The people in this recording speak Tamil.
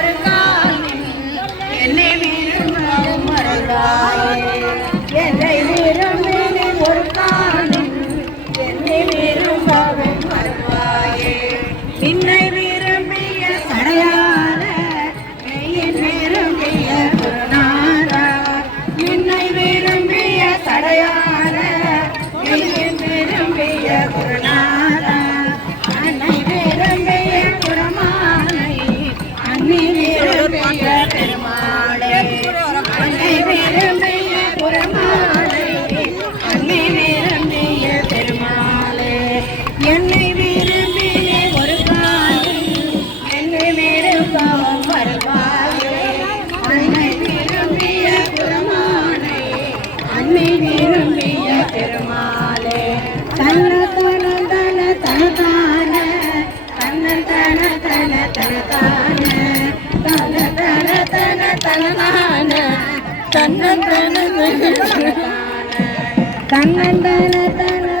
ஒரு கால் என்னை விரும்பவும் வருவாயே என்னை விரும்பி ஒரு கால் என்னை விரும்பவும் வருவாயே என்னை விரும்பிய சடையார மெய்யின் விரும்பிய குருநாதா என்னை விரும்பிய சடையார மெய்யின் விரும்பிய குருநாதா அன்னை விரும்பிய குரமாலை அன்னை விரும்பிய பெருமாளே அன்னை விரும்பிய குரமாலை அன்னை விரும்பிய பெருமாளே என்னை விரும்பிய ஒரு காலம் என்னை விரும்பவும் வருவாயே அன்னை விரும்பிய குரமாலை அன்னை விரும்பிய பெருமாளே தன தன தன தன தான தன தன தன தன தான தன தன தன தன தான தன தன தன தன தன